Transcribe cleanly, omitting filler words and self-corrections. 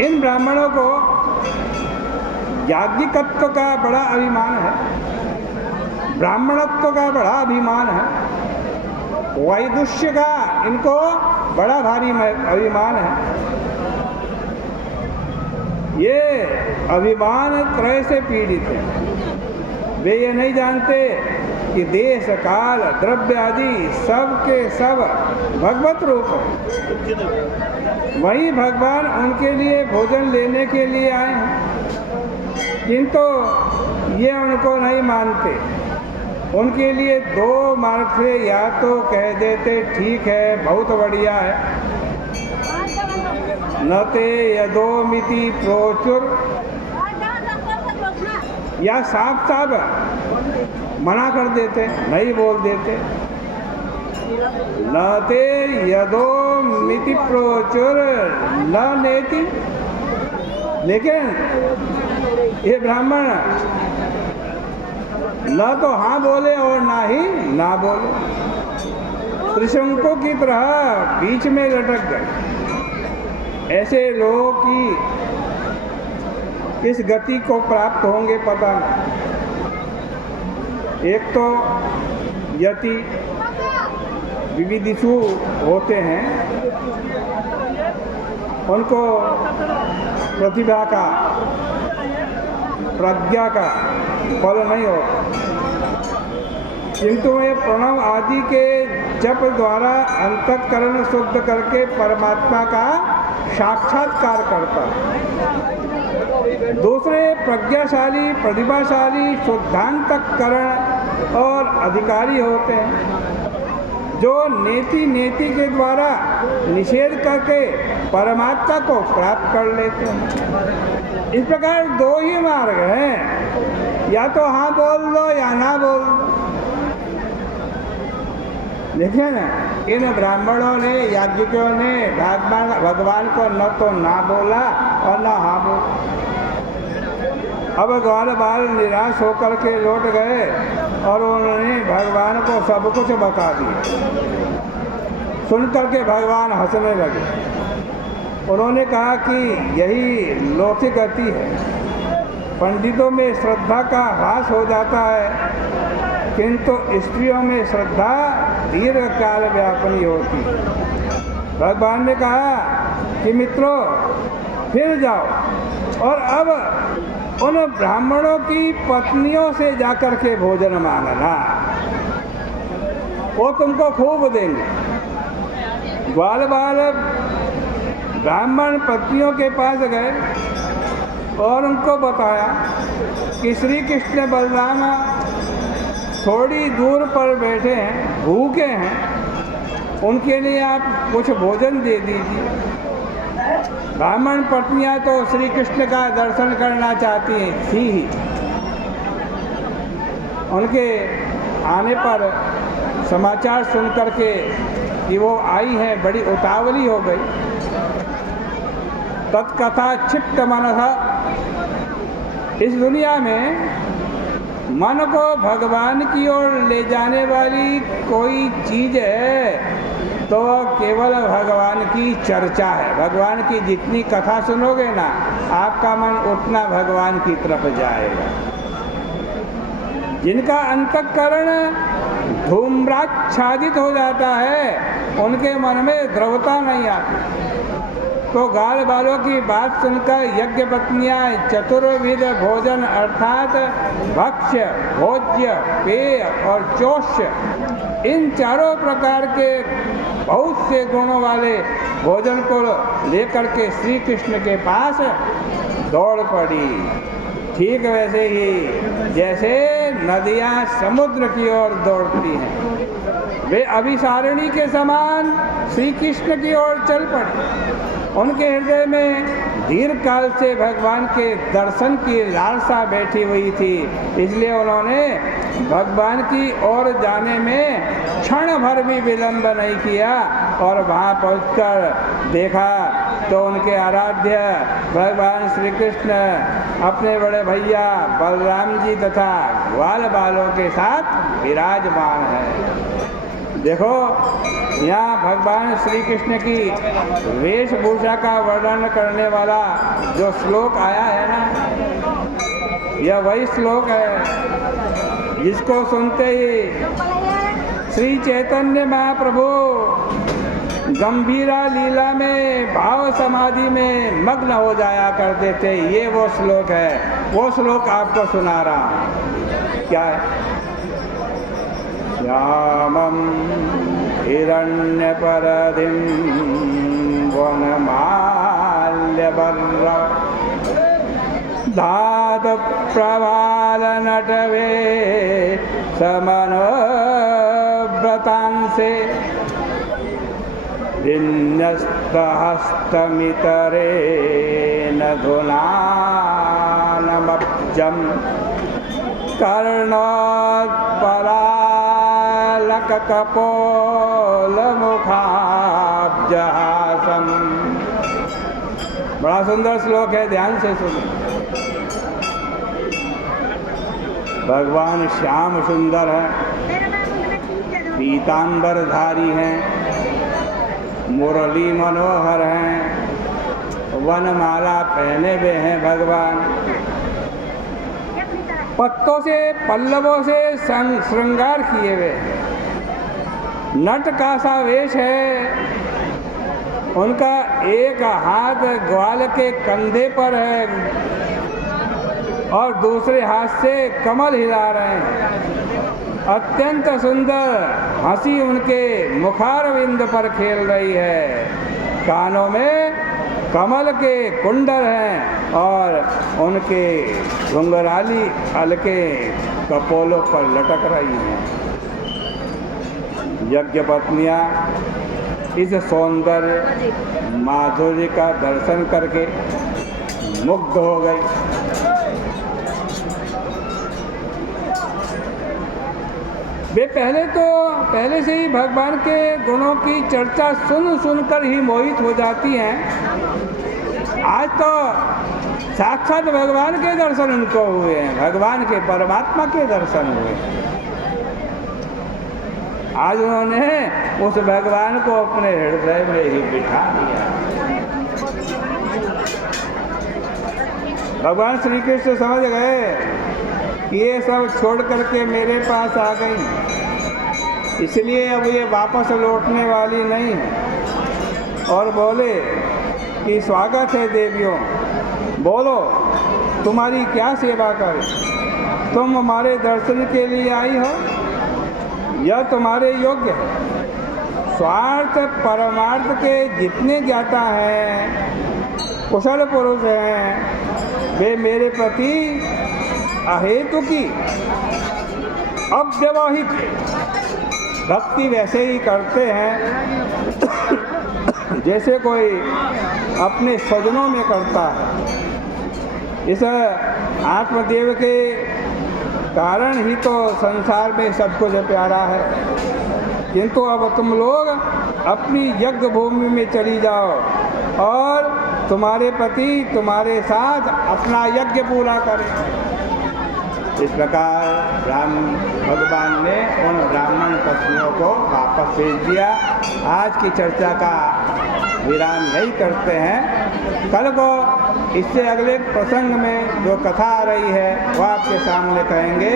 इन ब्राह्मणों को याज्ञिकत्व का बड़ा अभिमान है, ब्राह्मणत्व का बड़ा अभिमान है, वैदुष्य का इनको बड़ा भारी अभिमान है। ये अभिमान त्रय से पीड़ित है। वे ये नहीं जानते कि देश काल द्रव्य आदि सब के सब भगवत रूप है। वही भगवान उनके लिए भोजन लेने के लिए आए हैं, किंतु ये उनको नहीं मानते। उनके लिए दो मार्ग से या तो कह देते ठीक है, बहुत बढ़िया है, न ते यदोमिति प्रोचुर, या साफ साफ मना कर देते, नहीं बोल देते, न ते यदोमिति प्रोचुर न नेति। लेकिन ये ब्राह्मण न तो हाँ बोले और ना ही ना बोले, त्रिशंकु की तरह बीच में लटक गए। ऐसे लोगों की किस गति को प्राप्त होंगे पता नहीं। एक तो यति विविधिषु होते हैं, उनको प्रतिभा का प्रज्ञा का फल नहीं होता, किंतु वे प्रणव आदि के जप द्वारा अंतःकरण शुद्ध करके परमात्मा का साक्षात्कार करता है। दूसरे प्रज्ञाशाली प्रतिभाशाली शुद्धांतकरण और अधिकारी होते हैं, जो नेति नेति के द्वारा निषेध करके परमात्मा को प्राप्त कर लेते हैं। इस प्रकार दो ही मार्ग हैं, या तो हाँ बोल दो या ना बोल दो। देखिए ना, इन ब्राह्मणों ने याज्ञिकों ने भगवान को न तो ना बोला और न हाँ बोला। अब ग्वाल बाल निराश होकर के लौट गए और उन्होंने भगवान को सब कुछ बता दिया। सुन करके भगवान हंसने लगे। उन्होंने कहा कि यही लौकिक गति है, पंडितों में श्रद्धा का ह्रास हो जाता है, किंतु स्त्रियों में श्रद्धा दीर्घ काल व्यापनी होती है। भगवान ने कहा कि मित्रों फिर जाओ और अब उन ब्राह्मणों की पत्नियों से जाकर के भोजन मांगना, वो तुमको खूब देंगे। ग्वाल बाल ब्राह्मण पत्नियों के पास गए और उनको बताया कि श्री कृष्ण बलराम थोड़ी दूर पर बैठे हैं, भूखे हैं, उनके लिए आप कुछ भोजन दे दीजिए। ब्राह्मण पत्नियां तो श्री कृष्ण का दर्शन करना चाहती थी ही। उनके आने पर समाचार सुन करके कि वो आई हैं, बड़ी उतावली हो गई। तत्कथा क्षिप्त मन था। इस दुनिया में मन को भगवान की ओर ले जाने वाली कोई चीज है तो केवल भगवान की चर्चा है। भगवान की जितनी कथा सुनोगे ना, आपका मन उतना भगवान की तरफ जाएगा। जिनका अंतःकरण धूम्राच्छादित हो जाता है, उनके मन में द्रवता नहीं आती। तो गाल बालों की बात सुनकर यज्ञ पत्नियां चतुर्विध भोजन अर्थात भक्ष्य, भोज्य, पेय और चोष्य, इन चारों प्रकार के बहुत से गुणों वाले भोजन को लेकर के श्री कृष्ण के पास दौड़ पड़ी। ठीक वैसे ही जैसे नदियां समुद्र की ओर दौड़ती हैं, वे अभिसारिणी के समान श्री कृष्ण की ओर चल पड़े। उनके हृदय में दीर्घ काल से भगवान के दर्शन की लालसा बैठी हुई थी, इसलिए उन्होंने भगवान की ओर जाने में क्षण भर भी विलंब नहीं किया और वहाँ पहुंचकर देखा तो उनके आराध्य भगवान श्री कृष्ण अपने बड़े भैया बलराम जी तथा ग्वाल बालों के साथ विराजमान है। देखो, यहाँ भगवान श्री कृष्ण की वेशभूषा का वर्णन करने वाला जो श्लोक आया है ना, यह वही श्लोक है जिसको सुनते ही श्री चैतन्य महाप्रभु गंभीरा लीला में भाव समाधि में मग्न हो जाया करते थे। ये वो श्लोक है, वो श्लोक आपको सुना रहा हूँ। क्या है? श्यामं हिरण्यपरधिं वनमाल्यवर्र धातु प्रवालनटवे समनव्रतांसे विन्यस्तहस्तमितरेण धुनानमब्जं कर्णोत्पलालककपोलमुखाब्जहासम्। बड़ा सुंदर श्लोक है, ध्यान से सुनो। भगवान श्याम सुंदर है, पीतांबरधारी हैं, मुरली मनोहर हैं, वनमाला पहने हुए हैं भगवान, पत्तों से पल्लवों से श्रृंगार किए हुए, नट का सा वेश है। उनका एक हाथ ग्वाल के कंधे पर है और दूसरे हाथ से कमल हिला रहे हैं। अत्यंत सुंदर हंसी उनके मुखारविंद पर खेल रही है। कानों में कमल के कुंडल हैं और उनके घुंघराली हल्के कपोलों पर लटक रही हैं। यज्ञ पत्नियां इस सौंदर्य माधुर्य का दर्शन करके मुग्ध हो गई। वे पहले से ही भगवान के गुणों की चर्चा सुनकर ही मोहित हो जाती हैं। आज तो साक्षात भगवान के दर्शन उनको हुए हैं, भगवान के परमात्मा के दर्शन हुए हैं। आज उन्होंने उस भगवान को अपने हृदय में ही बिठा दिया। भगवान श्री कृष्ण समझ गए कि ये सब छोड़ करके मेरे पास आ गई, इसलिए अब ये वापस लौटने वाली नहीं है। और बोले कि स्वागत है देवियों, बोलो तुम्हारी क्या सेवा करें। तुम हमारे दर्शन के लिए आई हो, यह तुम्हारे योग्य है। स्वार्थ परमार्थ के जितने ज्ञाता हैं, कुशल पुरुष हैं, वे मेरे प्रति अहेतु की अव्यवहित भक्ति वैसे ही करते हैं जैसे कोई अपने स्वजनों में करता है। इस आत्मदेव के कारण ही तो संसार में सब कुछ प्यारा है। किंतु अब तुम लोग अपनी यज्ञ भूमि में चली जाओ और तुम्हारे पति तुम्हारे साथ अपना यज्ञ पूरा करें। इस प्रकार भगवान ने उन ब्राह्मण पत्नियों को वापस भेज दिया। आज की चर्चा का विराम यही करते हैं। कल को इससे अगले प्रसंग में जो कथा आ रही है वह आपके सामने कहेंगे।